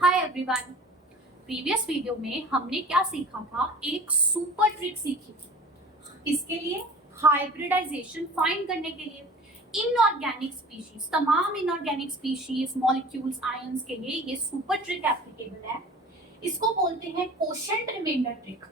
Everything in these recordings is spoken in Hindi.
Hi everyone. प्रीवियस वीडियो में हमने क्या सीखा था? एक सुपर ट्रिक सीखी थी। इसके लिए हाइब्रिडाइजेशन फाइंड करने के लिए इनऑर्गेनिक स्पीशीज, तमाम इनऑर्गेनिक स्पीशीज, मॉलिक्यूल्स, आयंस के लिए ये सुपर ट्रिक एप्लीकेबल है। इसको बोलते हैं कोशेंट रिमाइंडर ट्रिक।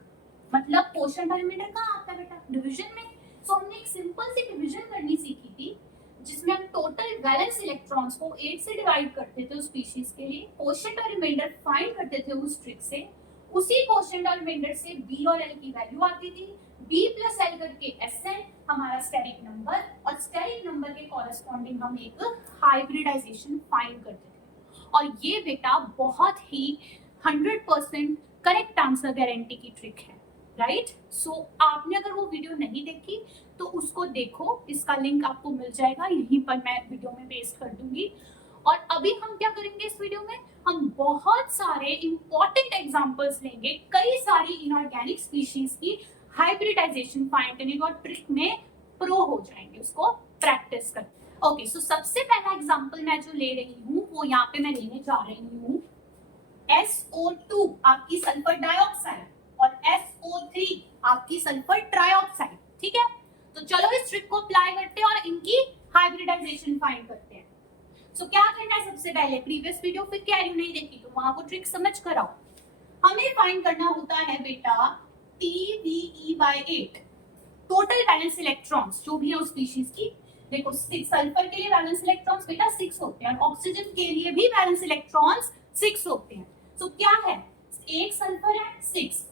मतलब कोशेंट रिमाइंडर कहाँ आता है बेटा? डिवीजन में। सो हमने एक सिंपल सी डिवीजन करनी सीखी थी जिसमें हम टोटल वैलेंस इलेक्ट्रॉन्स को 8 से डिवाइड करते थे उस स्पीशीज के लिए, कोशेंट और रिमाइंडर फाइंड करते थे उस ट्रिक से। उसी कोशेंट और रिमाइंडर से बी और एल की वैल्यू आती थी। बी प्लस एल करके एसएन हमारा स्टेरिक नंबर, और स्टेरिक नंबर के कॉरेस्पॉन्डिंग हम एक हाइब्रिडाइजेशन फाइंड करते थे। और ये बेटा बहुत ही 100% करेक्ट आंसर गारंटी की ट्रिक है, राइट? सो आपने अगर वो वीडियो नहीं देखी तो उसको देखो, इसका लिंक आपको मिल जाएगा, यहीं पर मैं वीडियो में पेस्ट कर दूंगी। और अभी हम क्या करेंगे इस वीडियो में? हम बहुत सारे इंपॉर्टेंट एग्जांपल्स लेंगे, कई सारी इनऑर्गेनिक स्पीशीज की हाइब्रिडाइजेशन फाइंड करने और ट्रिक में प्रो हो जाएंगे, उसको प्रैक्टिस कर। ओके, सो सबसे पहला एग्जांपल मैं जो ले रही हूँ वो यहाँ पे मैं लेने जा रही हूँ SO2 आपकी सल्फर डाइऑक्साइड और SO3 आपकी सल्फर ट्राइऑक्साइड। ठीक है, तो चलो इस ट्रिक को अप्लाई करते हैं और इनकी हाइब्रिडाइजेशन फाइंड करते हैं। सो क्या करना है? सबसे पहले प्रीवियस वीडियो फिर कह रही हूं नहीं देखी तो वहां को ट्रिक समझ कर आओ। हमें फाइंड करना होता है बेटा TVE/8 टोटल वैलेंस इलेक्ट्रॉन्स जो भी है उस स्पीशीज की। देखो सल्फर के लिए वैलेंस इलेक्ट्रॉन्स बेटा 6 होते हैं और ऑक्सीजन के लिए भी वैलेंस इलेक्ट्रॉन्स 6 होते हैं। सो क्या है? एक सल्फर है 6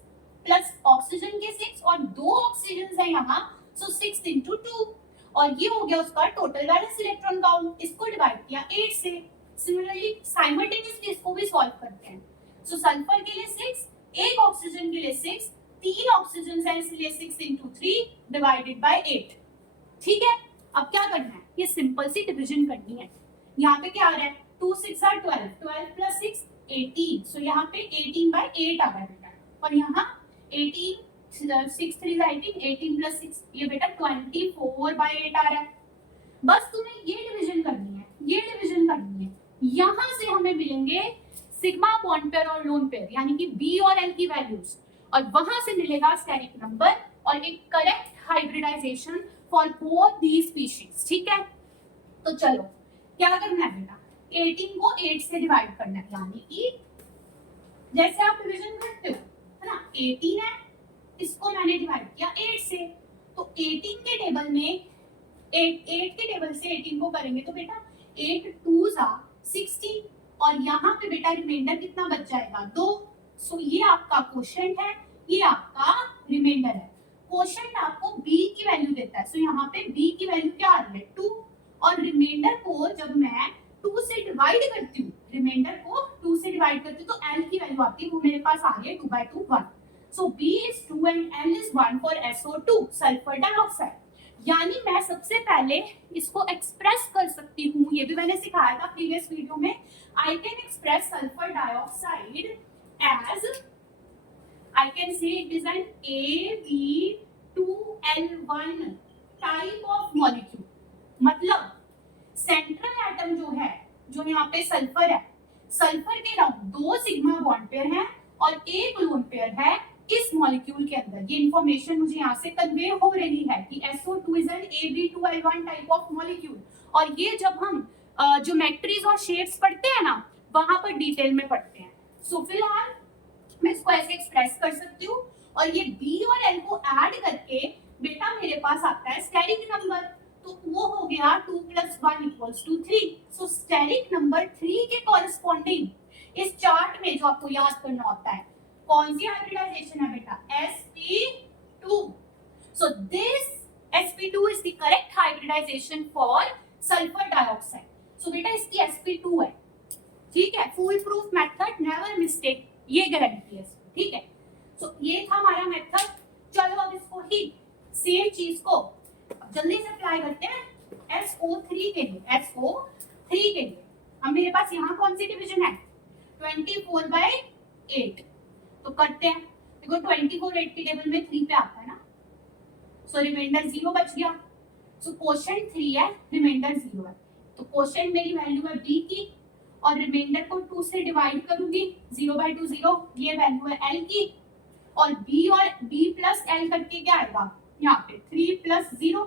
प्लस ऑक्सीजन के 6 और 2 ऑक्सीजन है यहाँ, सो 6 × 2 और ये हो गया उसका टोटल वैलेंस इलेक्ट्रॉन काउंट। इसको डिवाइड किया 8 से। सिमिलरली साइमल्टेनियसली इसको भी सॉल्व करते हैं। सो सल्फर के लिए 6, एक ऑक्सीजन के लिए 6, 3 ऑक्सीजन है इसलिए 6 × 3 डिवाइडेड बाय 8। ठीक है, अब क्या करना है? ये सिंपल सी डिवीजन करनी है। यहाँ पे क्या आ रहा है? 2 6 are 12, 12 plus 6 18, सो यहाँ पे 18/8 आ रहा है बेटा। और यहाँ 18 6 3 18, 18 plus 6 ये बेटा 24/8 आ रहा है। बस तुम्हें ये डिवीजन करनी है, ये डिवीजन करनी है। यहाँ से हमें मिलेंगे सिग्मा बॉन्ड पेयर और लोन पेयर, यानी कि बी और एल की वैल्यूज, और वहां से मिलेगा स्टेरिक नंबर और एक correct hybridisation for both the species. ठीक है, तो चलो क्या करना है बेटा? 18 को 8 से डिवाइड करना है, यानी कि जैसे आप डिवीजन करते हो है ना, 18 है, इसको मैंने डिवाइड किया 8 से, तो 18 के टेबल में 8 के टेबल से 18 को करेंगे तो बेटा 8 2s are 16 और यहाँ पे बेटा रिमाइंडर कितना बच जाएगा? 2। सो ये आपका कोशेंट है, ये आपका रिमाइंडर है। कोशेंट आपको b की वैल्यू देता है, सो यहाँ पे b की वैल्यू क्या आ रही है? 2, और रिमाइंडर को जब मैं 2 से डिवाइड करती हूँ, रिमाइंडर को 2 से डिवाइड करती हूँ तो l की वैल्यू आती है, वो मेरे पास आ रही है 2/2 1। सो b is 2 and l is 1 for SO2 sulphur dioxide. यानी मैं सबसे पहले इसको एक्सप्रेस कर सकती हूँ, ये भी मैंने सिखाया था प्रीवियस वीडियो में। I can express sulphur dioxide as, I can say it is an AB2L1 type of molecule. मतलब सेंट्रल एटम जो है, जो यहाँ पे सल्फर है, सल्फर के अराउंड 2 सिग्मा बॉन्ड पेयर है और एक लोन पेयर है इस मॉलिक्यूल के अंदर। ये इंफॉर्मेशन मुझे यहाँ से कन्वे हो रही है कि SO2 is an AB2L1 type of molecule. और ये जब हम ज्योमेट्रीज और शेप्स पढ़ते हैं ना, वहां पर डिटेल में पढ़ते हैं। सो फिलहाल मैं इसको ऐसे एक्सप्रेस कर सकती हूँ, और ये B और L को ऐड करके बेटा मेरे पास आता है स्टेरिक नंबर, तो वो हो गया 2 + 1 = 3। सो स्टेरिक नंबर 3 के कॉरेस्पॉन्डिंग इस चार्ट में जो आपको याद करना होता है, कौन सी हाइब्रिडाइजेशन है बेटा? sp2। So this sp2 is the correct hybridisation for sulphur dioxide. So बेटा इसकी sp2 है। ठीक है, full proof method, never mistake, ये गारंटी है। ठीक है, सो ये था हमारा मेथड। चलो अब इसको ही सेम चीज को जल्दी से अप्लाई करते हैं SO3 के लिए। SO3 के लिए अब मेरे पास यहाँ कौन सी डिवीजन है? 24/8। तो करते हैं। देखो 24 8 के टेबल में 3 पे आता है ना, सो रिमाइंडर 0 बच गया। सो क्वोशंट 3 है, रिमाइंडर 0 है, तो क्वोशंट मेरी वैल्यू है b की और रिमाइंडर को 2 से डिवाइड करूंगी, 0/2 0, ये वैल्यू है l की, और b और b प्लस l करके क्या आएगा यहाँ पे 3 प्लस 0,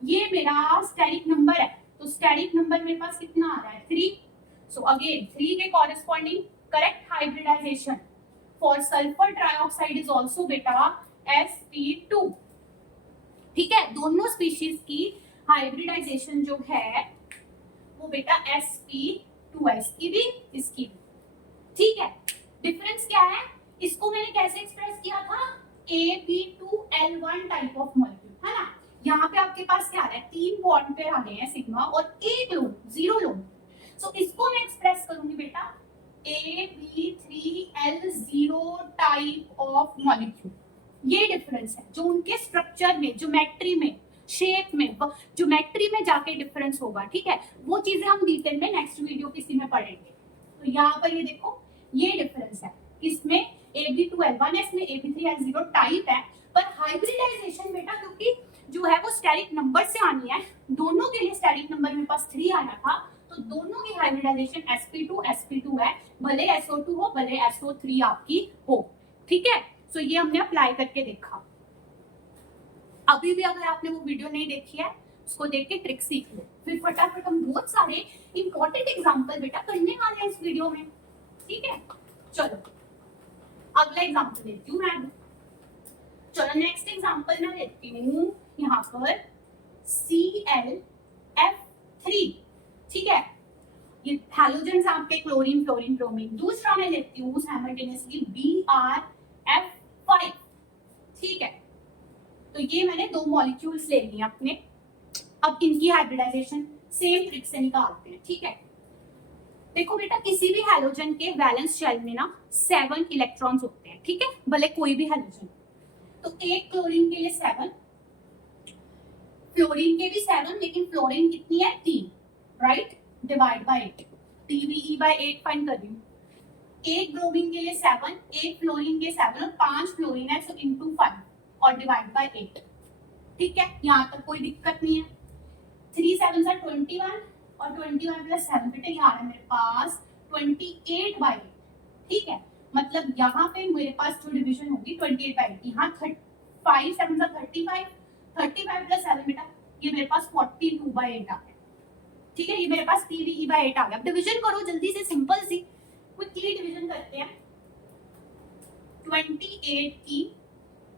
ये मेरा स्टेरिक नंबर है, तो स्टेरिक नंबर मेरे पास कितना आ रहा है 3. सो अगेन 3 के corresponding correct hybridisation for sulphur trioxide is also बेटा sp2. ठीक है, दोनों स्पीशीज की हाइब्रिडाइजेशन जो है वो बेटा sp2 है, इसकी भी इसकी भी. ठीक है, डिफरेंस क्या है, इसको मैंने कैसे एक्सप्रेस किया था, ab2l1 टाइप ऑफ मॉलिक्यूल, है ना. यहाँ पे आपके पास क्या आ रहा है, 3 बॉन्ड पेयर आ गए हैं सिग्मा और 1 लोन, 0 लोन. सो इसको मैं एक्सप्रेस करूंगी बेटा ab3l0 टाइप ऑफ मॉलिक्यूल. ये डिफरेंस है जो उनके स्ट्रक्चर में, ज्योमेट्री में, शेप में, ज्योमेट्री में जाके डिफरेंस होगा. ठीक है, वो चीजें हम डिटेल में नेक्स्ट वीडियो किसी में पढ़ेंगे. तो यहाँ पर ये देखो, ये डिफरेंस है किसमें, ab2l1 है, इसमें ab3l0 टाइप है, पर हाइब्रिडाइजेशन बेटा क्योंकि जो है वो स्टेरिक नंबर से आनी है, दोनों के लिए स्टेरिक नंबर मेरे पास 3 आया था, तो दोनों की हाइब्रिडाइजेशन sp2 है, भले SO2 हो भले SO3 आपकी हो. ठीक है, सो ये हमने अप्लाई करके देखा. अभी भी अगर आपने वो वीडियो नहीं देखी है उसको देख के ट्रिक सीख लो, फिर फटाफट हम बहुत सारे इंपॉर्टेंट एग्जांपल बेटा करने वाले हैं इस वीडियो में. ठीक है, चलो अगला एग्जांपल लेती हूँ मैं. चलो नेक्स्ट एग्जांपल मैं लेती हूँ यहाँ पर ClF3. ठीक है, ये हैलोजेंस आपके क्लोरीन, फ्लोरीन, ब्रोमीन. दूसरा मैं लेती हूँ साइमल्टेनियसली BrF5. ठीक है, तो ये मैंने 2 मॉलिक्यूल्स ले लिए अपने. अब इनकी हाइब्रिडाइजेशन सेम ट्रिक से निकालते हैं. ठीक है, देखो बेटा किसी भी हैलोजन के वैलेंस शेल में ना 7 इलेक्ट्रॉन्स होते हैं. ठीक है, भले कोई भी हैलोजन, तो एक क्लोरीन के लिए 7, फ्लोरीन के भी 7, लेकिन फ्लोरीन कितनी है 3, right, divide by 8, TBE/8 find कर रही हूँ. एक ब्रोमीन के लिए 7, एक फ्लोरीन के 7 और 5 फ्लोरीन है, सो इनटू 5 और डिवाइड बाय 8. ठीक है, यहाँ तक कोई दिक्कत नहीं है. 3 7 are 21 और 21 प्लस 7 बेटे यहाँ है मेरे पास 28/8. ठीक है, मतलब यहाँ पे मेरे पास जो डिवीजन होगी 28/8, यहाँ 5 7 are 35, 35 प्लस 7 बेटा ये मेरे पास 42/8 आ गया. ठीक है, ये मेरे पास TBE/8 आ गया. अब डिवीजन करो जल्दी से, सिंपल सी क्विकली डिवीजन करते हैं. 28 की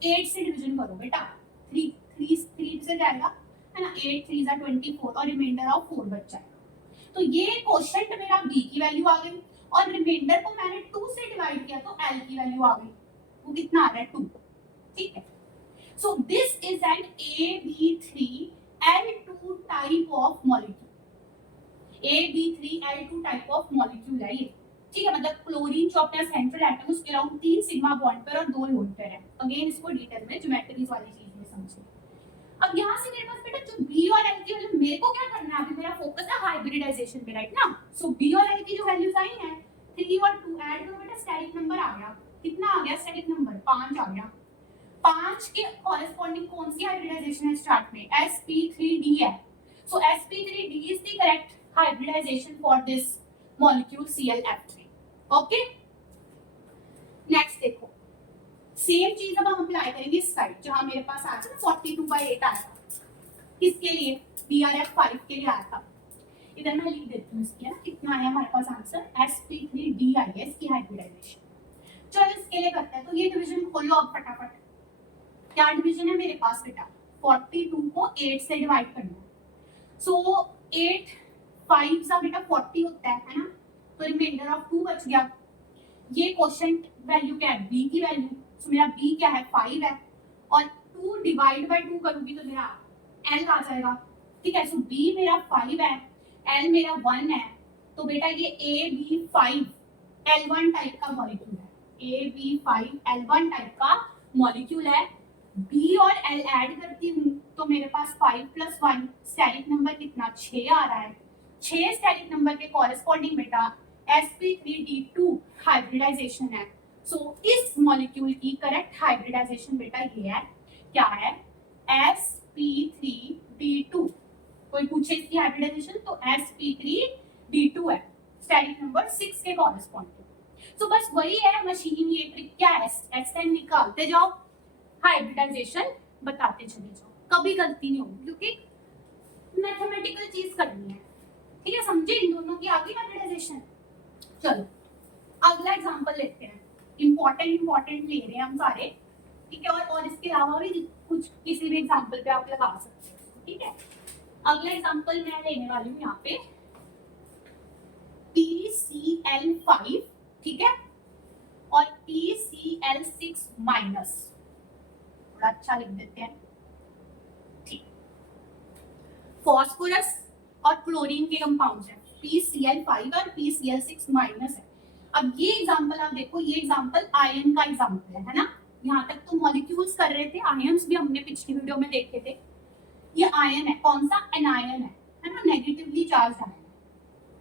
8 से डिवीजन करो बेटा, 3 से जाएगा, है ना. 8 3 are 24 और रिमाइंडर ऑफ 4 बच जाएगा. तो ये क्वोशंट मेरा b की वैल्यू आ गई और रिमाइंडर को मैंने 2 से डिवाइड किया तो l की वैल्यू आ गई. वो कितना आ रहा है 2. ठीक है, सो this is an ab3l2 type of molecule. ab3l2 type of molecule है ये. ठीक है, मतलब क्लोरीन जो अपना सेंट्रल एटम उसके अराउंड 3 सिग्मा बॉन्ड पेयर और 2 लोन पेयर है. अगेन इसको डिटेल में ज्योमेट्रीज वाली चीज में समझिए. अब यहाँ से मेरे पास बेटा जो b और l की वैल्यू, मेरे को क्या करना है अभी, मेरा फोकस है हाइब्रिडाइजेशन पे, राइट ना. सो b और l की जो वैल्यूज आई हैं 3 और 2 ऐड करो बेटा, स्टेरिक नंबर आ गया. कितना आ गया स्टेरिक नंबर, 5 आ गया. 5 के कॉरेस्पॉन्डिंग कौन सी हाइब्रिडाइजेशन है स्टार्ट में, sp3d है. So sp3d is the correct hybridisation for this molecule ClF3. Okay, next देखो सेम चीज अब हम अप्लाई करेंगे इस साइड, जहां मेरे पास आ था 42/8 आया था. किसके लिए, BrF5 के लिए आया था. इधर मैं लिख देती हूँ इसके ना कितना आया हमारे पास आंसर, sp3d आई है इसकी हाइब्रिडाइजेशन. चलो इसके लिए करते हैं. तो ये डिवीजन खोलो अब फटाफट. क्या डिवीजन है मेरे पास बेटा, 42 को 8 से डिवाइड करना. सो 8 5 सा बेटा 40 होता है ना, तो रिमाइंडर ऑफ 2 बच गया. ये क्वोशंट वैल्यू क्या है, b की वैल्यू. सो मेरा b क्या है 5 है और 2 डिवाइड बाय 2 करूंगी तो मेरा l आ जाएगा. ठीक है, सो b मेरा 5 है, l मेरा 1 है, तो बेटा ये ab5 l1 टाइप का मॉलिक्यूल है. ab5 l1 टाइप का मॉलिक्यूल है. b और l ऐड करती हूँ तो मेरे पास 5 + 1 स्टेरिक नंबर कितना 6 आ रहा है. 6 स्टेरिक नंबर के कॉरेस्पॉन्डिंग बेटा sp3d2 हाइब्रिडाइजेशन है. सो इस मॉलिक्यूल की करेक्ट हाइब्रिडाइजेशन बेटा ये है, क्या है, sp3 sp3d2। कोई पूछे इसकी हाइब्रिडाइजेशन तो sp3d2 है, स्टेरिक नंबर 6 के कॉरेस्पॉन्डिंग। तो बस वही है मशीन, ये ट्रिक क्या है, एसएन निकालते जाओ, हाइब्रिडाइजेशन बताते चले जाओ, कभी गलती नहीं होगी क्योंकि मैथमेटिकल चीज करनी है। ठीक है, समझे इन दोनों की आगे हाइब्रिडाइजेशन। चलो अगला एग्जांपल लेते हैं, इंपॉर्टेंट ले रहे हैं हम सारे। ठीक है, और इसके अलावा भी कुछ किसी भी एग्जांपल पे आप लगा सकते हो। ठीक है, अगला एग्जांपल मैं लेने वाली हूँ यहाँ पे PCl5, ठीक है, और PCl6 माइनस, थोड़ा अच्छा लिख देते हैं। ठीक, फॉस्फोरस और क्लोरीन के कंपाउंड्स हैं, PCl5 और PCl6 माइनस है। अब ये एग्जांपल आप देखो, ये एग्जांपल आयन का एग्जांपल है ना। यहाँ तक तो मॉलिक्यूल्स कर रहे थे, आयन्स भी हमने पिछली वीडियो में देखे थे। ये आयन है, कौन सा, एनायन है ना, नेगेटिवली चार्ज आयन।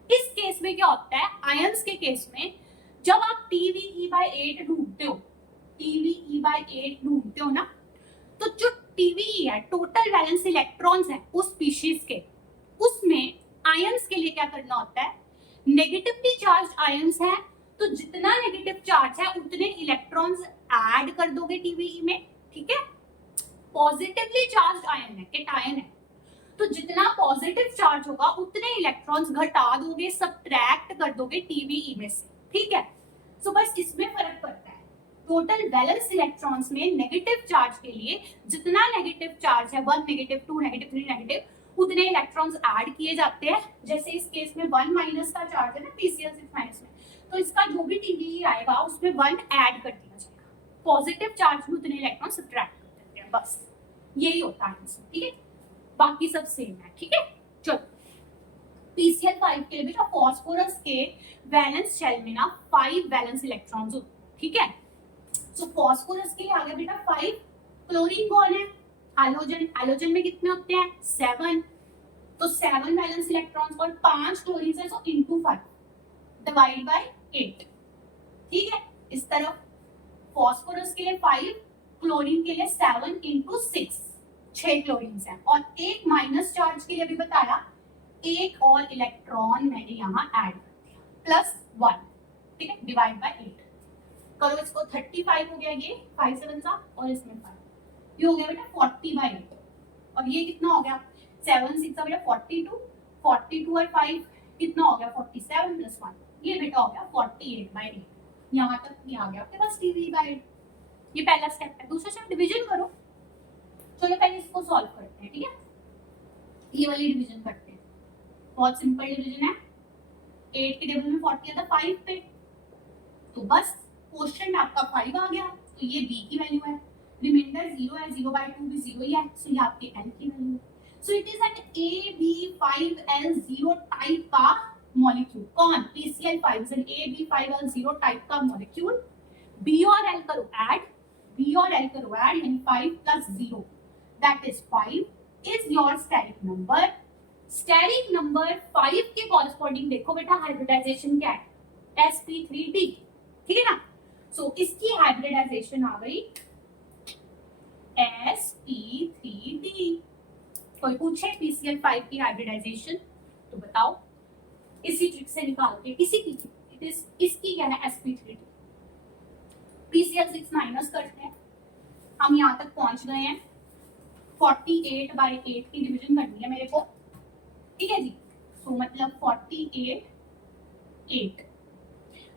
इस केस में क्या होता है, आयंस के केस में जब आप TeV/8 ढूंढते हो, TeV/8 ढूंढते हो ना, तो जो TeV है, टोटल वैलेंस इलेक्ट्रॉन्स है उस स्पीशीज के, उसमें आयंस के लिए क्या करना होता है, नेगेटिवली चार्ज आयंस है तो जितना नेगेटिव चार्ज है उतने इलेक्ट्रॉन्स ऐड कर दोगे TeVe में। ठीक है, पॉजिटिवली चार्ज आयन है, केटायन है, तो जितना पॉजिटिव चार्ज होगा उतने इलेक्ट्रॉन्स घटा दोगे, सब्ट्रैक्ट कर दोगे TeVe में से। ठीक है, सो बस इसमें फर्क पड़ता है, टोटल वैलेंस इलेक्ट्रॉन्स में नेगेटिव चार्ज के लिए जितना नेगेटिव चार्ज है, 1 नेगेटिव, 2 नेगेटिव, 3 नेगेटिव, उतने इलेक्ट्रॉन्स ऐड किए जाते हैं। जैसे इस केस में 1 माइनस का चार्ज है ना PCl6 माइनस में, तो इसका जो भी TeVe आएगा उसमें 1 ऐड कर दिया जाएगा, पॉजिटिव चार्ज में उतने इलेक्ट्रॉन सब्ट्रैक्ट कर देते हैं, बस यही होता है आंसर। ठीक है, बाकी सब सेम है। ठीक है, चलो PCl5 के लिए बेटा फॉस्फोरस के वैलेंस शेल में ना 5 वैलेंस इलेक्ट्रॉन्स होते हैं। ठीक है, सो फॉस्फोरस के लिए आ गया बेटा 5, क्लोरीन कौन है, हैलोजन, हैलोजन में कितने होते हैं, 7, तो 7 वैलेंस इलेक्ट्रॉन्स और 5 क्लोरीन है, सो इनटू 5 डिवाइड बाय 8। ठीक है, इस तरफ फॉस्फोरस के लिए 5, क्लोरीन के लिए 7 इंटू 6, 6 क्लोरीन है, और एक माइनस चार्ज के लिए भी बताया, एक और इलेक्ट्रॉन मैंने यहाँ ऐड कर दिया, +1। ठीक है, डिवाइड बाय 8 करो, इसको 35 हो गया, ये 5 7 सा, और इसमें 5, ये हो गया बेटा 40/8, और ये कितना हो गया, 7 6 बेटा 42, 42 और 5 कितना हो गया, 47 + 1, ये बेटा हो गया 48/8। यहाँ तक ये आ गया आपके पास TeV/8। ये पहला स्टेप है। दूसरा स्टेप डिवीजन करो। चलो पहले इसको सॉल्व करते हैं। ठीक है, ये वाली डिवीजन करते हैं, बहुत सिंपल डिवीजन है। 8 के टेबल में 40 आता 5 पे, तो बस क्वोशिएंट आपका 5 आ गया, तो ये b की वैल्यू है, रिमाइंडर 0 है, 0/2 भी 0 ही है, सो ये आपके l की वैल्यू है। So it is N AB5L0 type का मॉलिक्यूल। कौन, PCl5 is an AB5L0 type का मॉलिक्यूल। b और l करो ऐड, b और l करो ऐड, यानी 5 + 0 that is 5 is your steric number। steric number 5 के कॉरेस्पॉन्डिंग देखो बेटा हाइब्रिडाइजेशन क्या है, sp3d। ठीक है ना, सो इसकी हाइब्रिडाइजेशन आ गई sp3d। कोई पूछे PCl5 की हाइब्रिडाइजेशन तो बताओ, इसी ट्रिक से निकाल के, इसी की इसकी क्या है sp3d। PCl6 माइनस करते हैं, हम यहाँ तक पहुंच गए हैं, 48/8 की डिवीजन करनी है मेरे को। ठीक है जी, सो मतलब 48 8,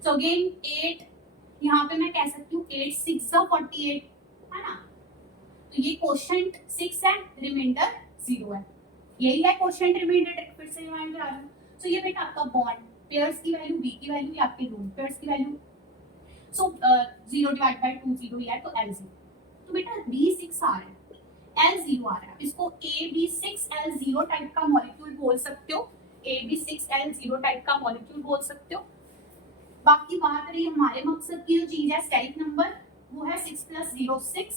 सो अगेन 8, यहाँ पे मैं कह सकती हूँ 8 6 48 है ना, तो ये क्वोशिएंट 6 है, रिमाइंडर 0 है, यही है क्वोशिएंट रिमाइंडर ट्रिक। फिर से रिमाइंड करा दूं, सो ये बेटा आपका बॉन्ड पेयर्स की वैल्यू, b की वैल्यू, या आपके लोन पेयर्स की वैल्यू, सो 0 डिवाइड बाय 2 0 ही है, तो l 0, तो बेटा b6 आ रहा है, L0 आ रहा है, इसको AB6L0 टाइप का मॉलिक्यूल बोल सकते हो, AB6L0 टाइप का मॉलिक्यूल बोल सकते हो। बाकी बात रही हमारे मकसद की जो चीज है स्टेरिक नंबर, वो है 6 + 0 6।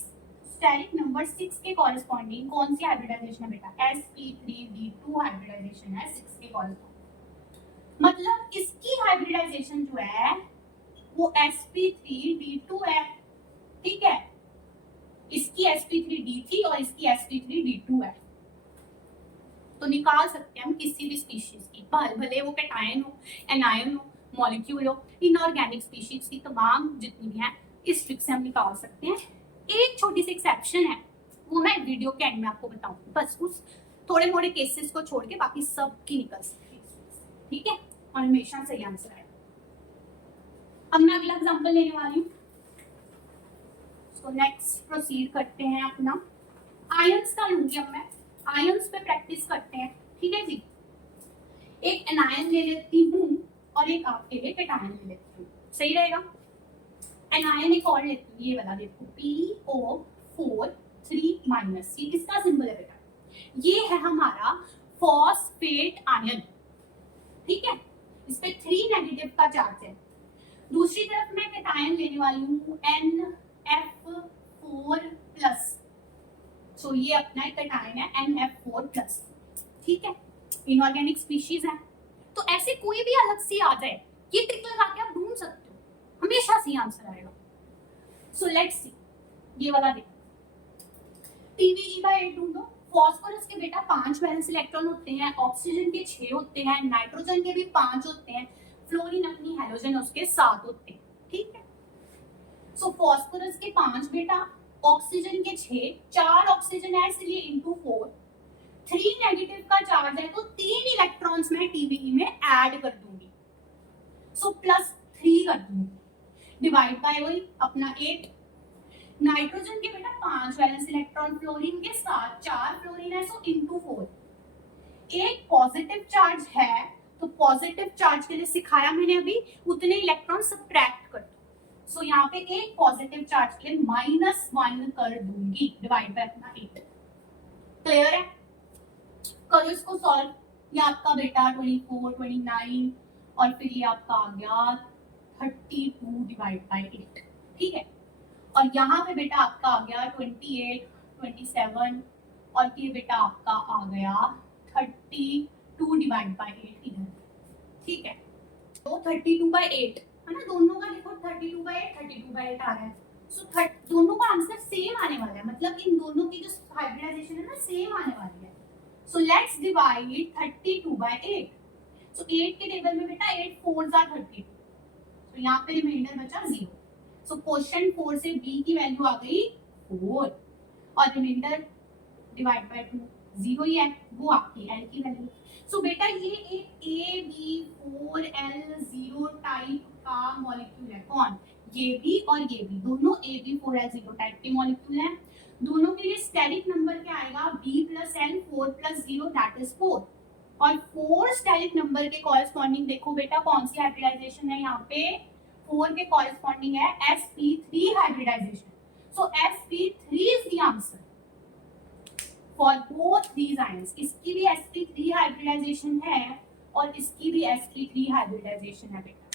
स्टेरिक नंबर 6 के कॉरेस्पॉन्डिंग कौन सी हाइब्रिडाइजेशन है बेटा, sp3d2 हाइब्रिडाइजेशन है 6 के कॉरेस्पॉन्डिंग। मतलब इसकी हाइब्रिडाइजेशन जो है वो sp3d2 है। ठीक है, इसकी sp3d3 और इसकी sp3d2 है, तो निकाल सकते हैं हम किसी भी स्पीशीज की, भले वो कैटायन हो, एनायन हो, मॉलिक्यूल हो, इनऑर्गेनिक स्पीशीज की तमाम जितनी भी हैं इस ट्रिक से हम निकाल सकते हैं। एक छोटी सी एक्सेप्शन है, वो मैं वीडियो के एंड में आपको बताऊंगी, बस उस थोड़े मोड़े केसेस को छोड़ के बाकी सब की निकल सकती है, ठीक है, और हमेशा सही आंसर आएगा। अब मैं अगला एग्जांपल लेने वाली हूँ, तो नेक्स्ट प्रोसीड करते हैं अपना। आयंस का लूंगी अब मैं, आयंस पे प्रैक्टिस करते हैं, ठीक है जी। एक एनायन ले लेती हूँ और एक आपके लिए कैटायन ले लेती हूँ, सही रहेगा। एनायन एक और लेती हूँ, ये वाला देखो, PO4 3 ये किसका सिंबल है बेटा, ये है हमारा फॉस्फेट आयन, ठीक है, इस पे 3 नेगेटिव का चार्ज है। दूसरी तरफ मैं कैटायन लेने वाली हूँ NF4+, सो ये अपना कैटायन है NF4+, ठीक है, इनऑर्गेनिक स्पीशीज है। तो ऐसे कोई भी अलग सी आ जाए, ये ट्रिक लगा के आप ढूंढ सकते हो, हमेशा सही आंसर आएगा। सो लेट्स सी, ये वाला देखो, TVE/8 ढूंढो। फॉस्फोरस के बेटा 5 वैलेंस इलेक्ट्रॉन होते हैं, ऑक्सीजन के 6 होते हैं, नाइट्रोजन के भी 5 होते हैं, फ्लोरीन अपनी हैलोजन उसके 7 होते हैं, ठीक है। सो फॉस्फोरस के 5 बेटा, ऑक्सीजन के 6, 4 ऑक्सीजन है इसलिए इनटू 4, 3 नेगेटिव का चार्ज है तो 3 इलेक्ट्रॉन्स मैं TVE में ऐड कर दूंगी, सो +3 कर दूंगी, डिवाइड बाय वही अपना 8। नाइट्रोजन के बेटा 5 वैलेंस इलेक्ट्रॉन, फ्लोरीन के 7, 4 फ्लोरीन है सो इनटू 4। एक पॉजिटिव चार्ज है तो पॉजिटिव चार्ज के लिए सिखाया मैंने अभी, उतने इलेक्ट्रॉन सब्ट्रैक्ट कर दो, सो यहाँ पे एक पॉजिटिव चार्ज के लिए -1 कर दूंगी, डिवाइड बाय अपना 8। क्लियर है, करो इसको सॉल्व। ये आपका बेटा 24, 29 और फिर ये आपका आ गया 32 डिवाइड बाय 8, ठीक है। और यहाँ पे बेटा आपका आ गया 28, 27 और ये बेटा आपका आ गया 32 डिवाइड बाय 8 इधर, ठीक है। तो 32/8 है ना, दोनों का देखो 32/8 32/8 आ रहा है, सो दोनों का आंसर सेम आने वाला है, मतलब इन दोनों की जो हाइब्रिडाइजेशन है ना सेम आने वाली है। सो लेट्स डिवाइड 32/8, सो 8 के टेबल में बेटा 8 4s are 32, तो यहाँ पे रिमाइंडर बचा 0, सो क्वेश्चन 4 से B की वैल्यू आ गई 4 और रिमाइंडर डिवाइड बाय 2 0 ही है, वो आपकी L की वैल्यू। सो बेटा ये एक AB4L0 टाइप का मॉलिक्यूल है, कौन, ये भी और ये भी, दोनों AB4L0 टाइप के मॉलिक्यूल हैं। दोनों के लिए स्टेरिक नंबर क्या आएगा, B + N 4 + 0 दैट इज 4, और 4 स्टेरिक नंबर के कॉरेस्पॉन्डिंग देखो बेटा कौन सी हाइब्रिडाइजेशन है, यहाँ पे 4 के कॉरेस्पॉन्डिंग है sp3 hybridisation, so sp3 is the answer for both these ions. इसकी भी sp3 हाइब्रिडाइजेशन है और इसकी भी sp3 हाइब्रिडाइजेशन है बेटा,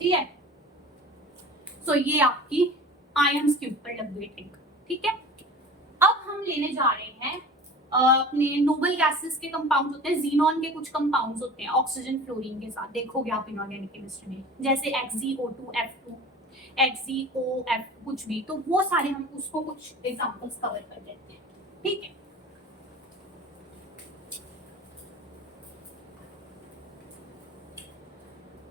ठीक है। सो ये आपकी आयंस के ऊपर लग गई ट्रिक, ठीक है। अब हम लेने जा रहे हैं अपने नोबल गैसेस के कंपाउंड होते हैं, जीनॉन के कुछ कंपाउंड्स होते हैं ऑक्सीजन फ्लोरीन के साथ, देखोगे आप इनऑर्गेनिक केमिस्ट्री में, जैसे XgO2F2, XgOF कुछ भी, तो वो सारे हम उसको कुछ एग्जांपल्स कवर कर देते हैं, ठीक है।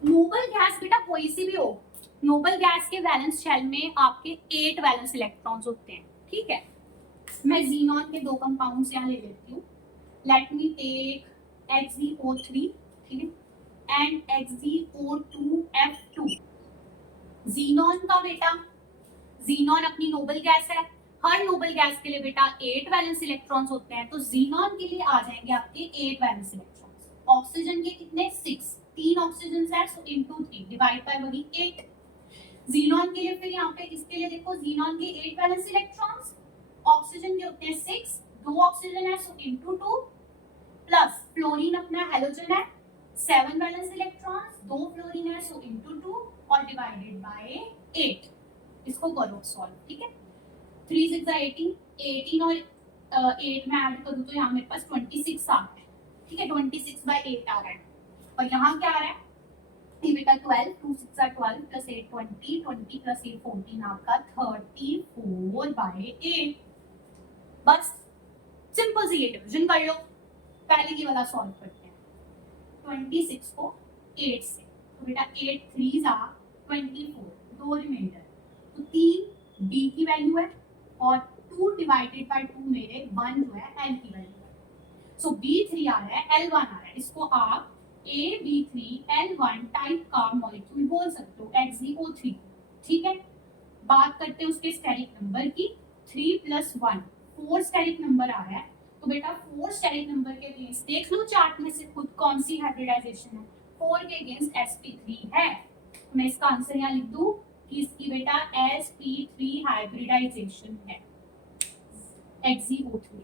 नोबल गैस बेटा कोई सी भी हो, नोबल गैस के वैलेंस शेल में आपके 8 वैलेंस इलेक्ट्रॉन्स होते हैं, ठीक है। मैं जीनॉन के 2 कंपाउंड्स यहाँ ले लेती हूँ, लेट मी टेक XgO3, ठीक है, एंड XgO2F2। जीनॉन का बेटा, जीनॉन अपनी नोबल गैस है, हर नोबल गैस के लिए बेटा 8 वैलेंस इलेक्ट्रॉन्स होते हैं, तो जीनॉन के लिए आ जाएंगे आपके 8 वैलेंस इलेक्ट्रॉन्स। ऑक्सीजन के कितने, 6, 3 ऑक्सीजन है सो इनटू 3 डिवाइड बाय वही 8। जीनॉन के लिए फिर यहाँ पे इसके लिए देखो, जीनॉन के 8 वैलेंस इलेक्ट्रॉन्स, ऑक्सीजन के होते हैं 6, 2 ऑक्सीजन है सो इनटू 2, प्लस फ्लोरीन अपना हैलोजन है 7 वैलेंस इलेक्ट्रॉन्स, 2 फ्लोरीन है सो इनटू 2 और डिवाइडेड बाय 8। इसको करो सॉल्व, ठीक है। 3 6 18, 18 और 8 में ऐड करूं तो यहाँ मेरे पास 26 आ रहा है, ठीक है, 26/8 आ रहा है, और यहाँ क्या आ रहा है ये बेटा 12, 2 6 are 12 plus 8 20, 20 plus 8 14 आपका 34/8। बस सिंपल सी ये डिवीजन कर लो। पहले की वाला सॉल्व करते हैं। 26 को 8 से, तो बेटा 8 3 24, दो रिमाइंडर, तो 3 b की वैल्यू है और 2 डिवाइडेड बाय 2 मेरे 1 जो है l की वैल्यू है। सो b3 आ रहा है, l1 आ रहा है। इसको आप AB3L1 टाइप का मॉलिक्यूल बोल सकते हो, XeO3। ठीक है, बात करते हैं उसके स्टेरिक नंबर की। 3 + 1 4 स्टेरिक नंबर आ रहा है। तो बेटा 4 स्टेरिक नंबर के अगेंस्ट देख लो चार्ट में से खुद कौन सी हाइब्रिडाइजेशन है। 4 के अगेंस्ट sp3 है। तो मैं इसका आंसर यहाँ लिख दूं कि इसकी बेटा sp3 हाइब्रिडाइजेशन है XeO3।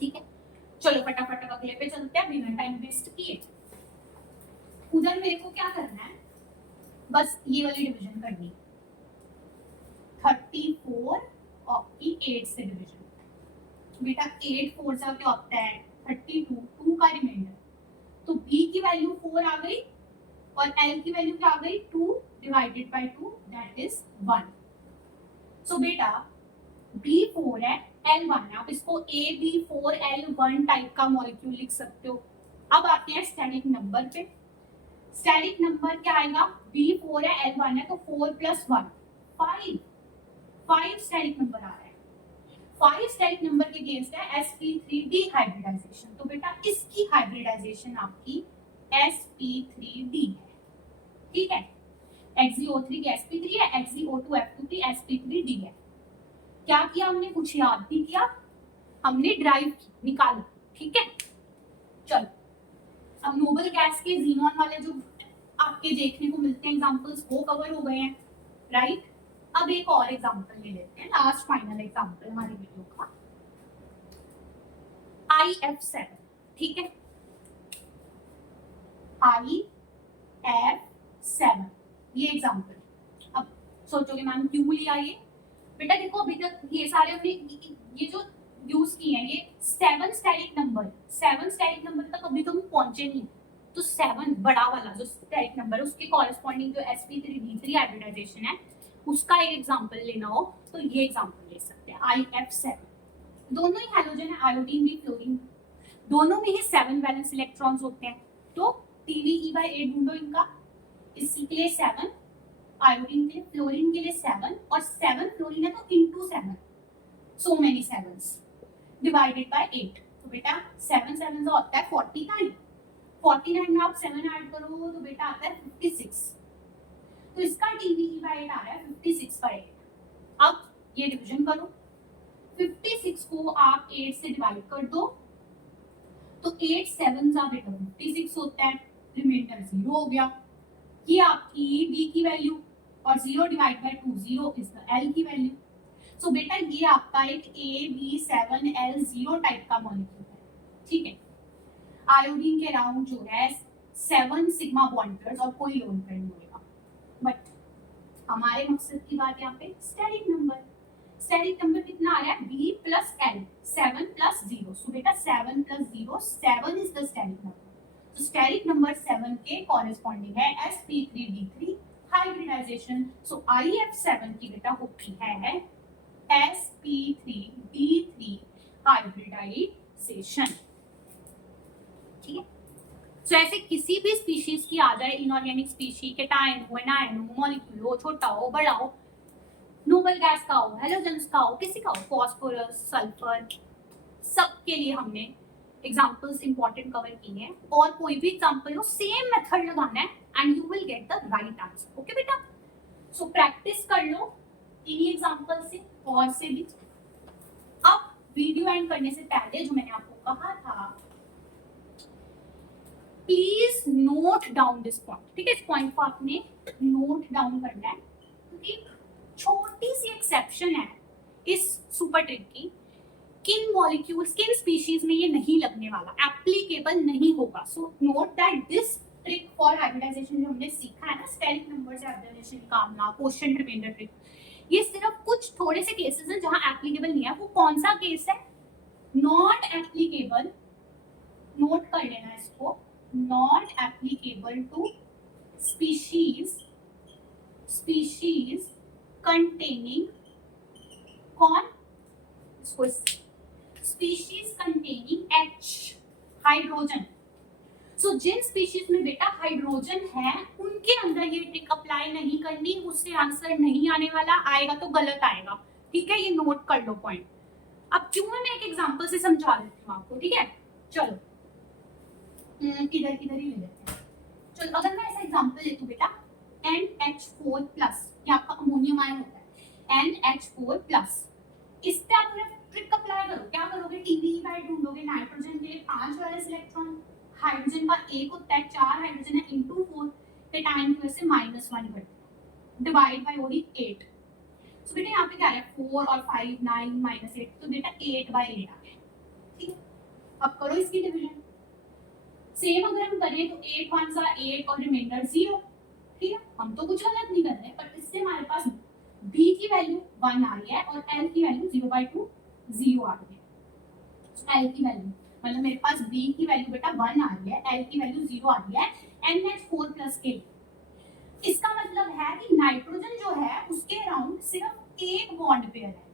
ठीक है, चलो फटाफट अगले पे चलते हैं बिना टाइम वेस्ट किए। उधर मेरे को क्या करना है, बस ये वाली डिवीजन करनी है। 34 की 8 से डिवीजन। बेटा 8 4 से क्या होता है 32, 2 का रिमाइंडर, तो b की वैल्यू 4 आ गई और l की वैल्यू क्या आ गई 2 डिवाइडेड बाय 2 दैट इज 1। सो बेटा b4 है, l1 है। आप इसको AB4L1 टाइप का मॉलिक्यूल लिख सकते हो। अब आते हैं स्टैटिक नंबर पे। स्टैटिक नंबर क्या आएगा, b4 है, l1 है, तो 4 + 1 5। 5 स्टैटिक नंबर आ रहा है। 5 स्टैटिक नंबर के अगेंस्ट है sp3d हाइब्रिडाइजेशन। तो बेटा इसकी हाइब्रिडाइजेशन आपकी sp3d है। ठीक है, XeO3 की sp3 है, XeO2F2 की sp3d है। क्या किया हमने, कुछ याद नहीं किया, हमने ड्राइव निकाला। ठीक है, चलो अब नोबल गैस के जीनॉन वाले जो आपके देखने को मिलते हैं एग्जांपल्स वो कवर हो गए हैं, राइट। अब एक और एग्जांपल ले लेते हैं, लास्ट फाइनल एग्जांपल हमारी वीडियो का, IF7। ठीक है, IF7 ये एग्जांपल। अब सोचोगे मैम क्यों लिया ये, बेटा देखो अभी तक ये सारे हमने ये जो यूज किए हैं ये 7 स्टैटिक नंबर तक अभी तो हम पहुंचे नहीं। तो 7 बड़ा वाला जो स्टैटिक नंबर है उसके कॉरेस्पॉन्डिंग जो sp3d3 हाइब्रिडाइजेशन है उसका एक एग्जांपल लेना हो तो ये एग्जांपल ले सकते हैं IF7। दोनों ही हैलोजन है, आयोडीन भी फ्लोरीन, दोनों में ही 7 वैलेंस इलेक्ट्रॉन्स होते हैं। तो TVE/8 ढूंढो इनका, इसी के लिए 7, आयोडीन के लिए, फ्लोरीन के लिए 7 और 7 फ्लोरीन है तो into 7, so many 7s divided by 8। तो बेटा 7 7 का होता है 49। 49 में आप 7 ऐड करो तो बेटा आता है 56। तो इसका TVE/8 आ रहा है 56/8। अब ये डिवीजन करो, 56 को आप 8 से डिवाइड कर दो तो 8 7 का बेटा 56 होता है, रिमाइंडर 0 हो गया। ये आपकी b की वैल्यू और 0 divide by 2 0 is the l की वैल्यू। सो बेटा ये आपका एक AB7L0 टाइप का मॉलिक्यूल है। ठीक है, आयोडीन के अराउंड जो है 7 सिग्मा बॉन्ड पेयर्स और कोई लोन पेयर नहीं होगा। बट हमारे मकसद की बात यहाँ पे स्टैटिक नंबर कितना आ रहा है b + l 7 + 0। सो बेटा 7 + 0 7 इज द स्टैटिक नंबर। तो स्टेरिक नंबर 7 के कॉरेस्पॉन्डिंग है sp3d3 हाइब्रिडाइजेशन। सो IF7 की बेटा होती है sp3d3 हाइब्रिडाइजेशन। ठीक है, सो ऐसे किसी भी स्पीशीज की आ जाए, इनऑर्गेनिक स्पीशीज के टाइम हो, एनायन हो, मॉलिक्यूल हो, छोटा हो बड़ा हो, नोबल गैस का हो, हैलोजेंस का हो, किसी का हो, फास्फोरस, सल्फर, सबके लिए हमने एग्जांपल्स इंपॉर्टेंट कवर किए हैं। और कोई भी एग्जांपल हो सेम मेथड लगाना है and you will get the right answer. Okay बेटा, सो प्रैक्टिस कर लो इन्हीं एग्जांपल से और से भी। अब वीडियो एंड करने से पहले जो मैंने आपको कहा था, please note down this point. ठीक है, इस पॉइंट को आपने नोट डाउन करना है क्योंकि छोटी सी एक्सेप्शन है इस सुपर ट्रिक की, किन मॉलिक्यूल्स किन स्पीशीज में ये नहीं लगने वाला, एप्लीकेबल नहीं होगा। So note that this trick for hybridization जो हमने सीखा है ना, स्टेरिक नंबर से हाइब्रिडाइजेशन निकालना, क्वोशिएंट रिमाइंडर ट्रिक, ये सिर्फ कुछ थोड़े से केसेस हैं जहां एप्लीकेबल नहीं है। वो कौन सा केस है, नॉट एप्लीकेबल, नोट कर लेना इसको, not applicable to species containing कौन, species containing H hydrogen. So जिन स्पीशीज में बेटा हाइड्रोजन है उनके अंदर ये ट्रिक अप्लाई नहीं करनी, उससे आंसर नहीं आने वाला, आएगा तो गलत आएगा, ठीक है, ये नोट कर लो पॉइंट। अब क्यों है मैं एक एग्जांपल से समझा देती हूँ आपको, ठीक है। चलो इधर ही ले लेते हैं। चलो अगर मैं ऐसा एग्जांपल लेती हूँ बेटा NH4+, ये आपका अमोनियम आयन होता है NH4+, इस पे आप ट्रिक अप्लाई करो, क्या करोगे, TBE ढूंढोगे, नाइट्रोजन के लिए 5 वैलेंस इलेक्ट्रॉन, हाइड्रोजन का 1 होता है, 4 हाइड्रोजन है इनटू 4 पे टाइम की वजह से -1 कर डिवाइड बाय वही 8। सो बेटा यहाँ पे क्या है 4 और 5 9 -8, तो बेटा 8/8 आ गया, ठीक है। अब करो इसकी डिवीजन, सेम अगर हम करें तो 8 1 सा 8 और रिमाइंडर 0, ठीक है। हम तो कुछ गलत नहीं कर रहे, पर इससे हमारे पास B की वैल्यू 1 आ रही है और L की वैल्यू 0/2 0 आ रही है। L की वैल्यू मतलब मेरे पास B की वैल्यू बेटा 1 आ रही है, L की वैल्यू 0 आ रही है NH4+ के। इसका मतलब है कि नाइट्रोजन जो है उसके अराउंड सिर्फ एक बॉन्ड पेयर है,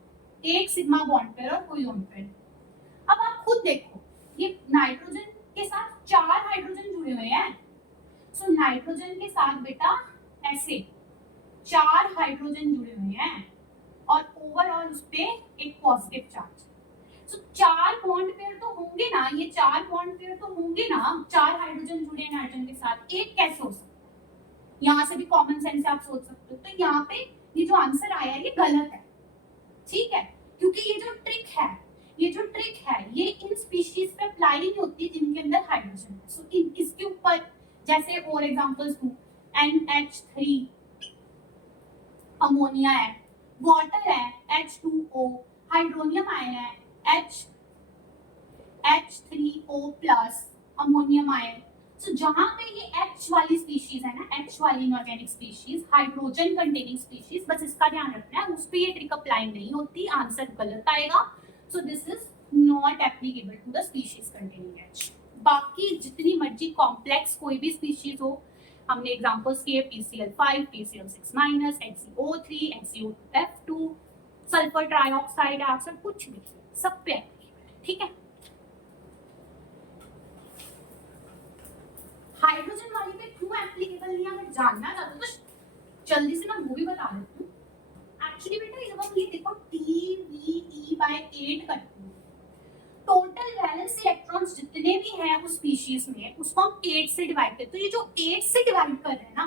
एक सिग्मा बॉन्ड पेयर और कोई लोन पेयर। अब आप खुद देखो, ये नाइट्रोजन के साथ 4 हाइड्रोजन जुड़े हुए हैं। सो नाइट्रोजन के साथ बेटा ऐसे 4 हाइड्रोजन जुड़े हुए हैं और ओवरऑल उस पे एक पॉजिटिव चार्ज। सो 4 बॉन्ड पेयर तो होंगे ना, ये 4 बॉन्ड पेयर तो होंगे ना, 4 हाइड्रोजन जुड़े हैं नाइट्रोजन के साथ, एक कैसे हो सकता है? यहाँ से भी कॉमन सेंस से आप सोच सकते हो। तो यहाँ पे ये जो आंसर आया है ये गलत है, ठीक है, क्योंकि ये जो ट्रिक है ये इन स्पीशीज पे अप्लाई नहीं होती जिनके अंदर हाइड्रोजन है। सो इसके ऊपर जैसे और एग्जांपल्स दूं, NH3 अमोनिया है, वाटर है H2O, हाइड्रोनियम आयन है H3O+ अमोनियम आयन। सो जहां पे ये H वाली स्पीशीज है ना, H वाली inorganic species, hydrogen containing species, बस इसका ध्यान रखना है, उस पे ये ट्रिक अप्लाई नहीं होती, आंसर गलत आएगा। So this is not applicable to the species containing H। बाकी जितनी मर्जी कॉम्प्लेक्स कोई भी स्पीशीज हो, हमने एग्जांपल्स किए PCl5, PCl6-, HCO3, HCO2F2, sulphur trioxide, oxide, कुछ भी सब पे एप्लीकेबल है, ठीक है। हाइड्रोजन वाली पे क्यों एप्लीकेबल नहीं, अगर जानना चाहते हो तो जल्दी से मैं वो भी बता देती हूँ। एक्चुअली बेटा जब हम ये देखो TBE/8 करते हैं, टोटल वैलेंस इलेक्ट्रॉन्स जितने भी हैं उस स्पीशीज में उसको हम 8 से डिवाइड करते हैं। तो ये जो 8 से डिवाइड कर रहे हैं ना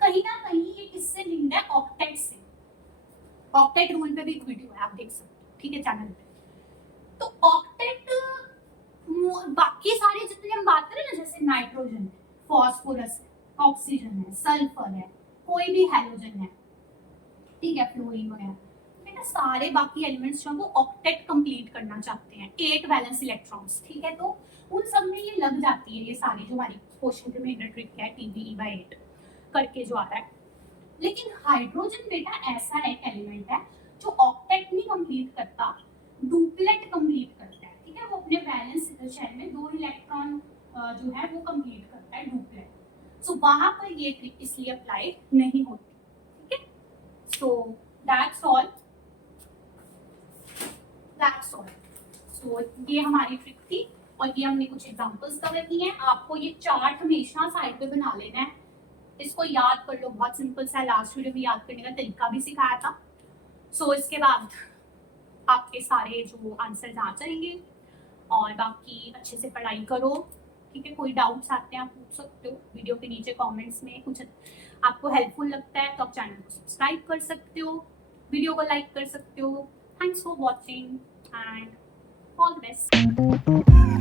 कहीं ये किससे लिंक्ड है, ऑक्टेट से। ऑक्टेट रूल पे भी एक वीडियो है, आप देख सकते हो, ठीक है, चैनल पे। तो ऑक्टेट बाकी सारे जितने हम बात करें ना, जैसे नाइट्रोजन है, फॉस्फोरस है, ऑक्सीजन है, सल्फर है, कोई भी हैलोजन है, ठीक है, फ्लोरीन वगैरह, बेटा सारे बाकी एलिमेंट्स जो वो ऑक्टेट कंप्लीट करना चाहते हैं, 8 वैलेंस इलेक्ट्रॉन्स, ठीक है। तो उन सब में ये लग जाती है, ये सारी जो हमारी क्वेश्चन रिमाइंडर ट्रिक है TBE/8 करके जो आ रहा है। लेकिन हाइड्रोजन बेटा ऐसा एक एलिमेंट है जो ऑक्टेट नहीं कंप्लीट करता, डुप्लेट कंप्लीट करता है, ठीक है। वो अपने वैलेंस शेल में 2 इलेक्ट्रॉन जो है वो कंप्लीट करता है, डुप्लेट। सो वहां पर ये ट्रिक इसलिए अप्लाई नहीं होती, ठीक है। So that's all. सो ये हमारी ट्रिक थी और ये हमने कुछ एग्जांपल्स कवर किए हैं। आपको ये चार्ट हमेशा साइड पे बना लेना है, इसको याद कर लो, बहुत सिंपल सा, लास्ट वीडियो में याद करने का तरीका भी सिखाया था। सो इसके बाद आपके सारे जो आंसर आ जाएंगे और बाकी अच्छे से पढ़ाई करो, ठीक है। कोई डाउट्स आते हैं आप पूछ सकते हो वीडियो के नीचे कमेंट्स में, कुछ आपको हेल्पफुल लगता है तो आप चैनल को सब्सक्राइब कर सकते हो, वीडियो को लाइक कर सकते हो। Thanks for watching and all the best.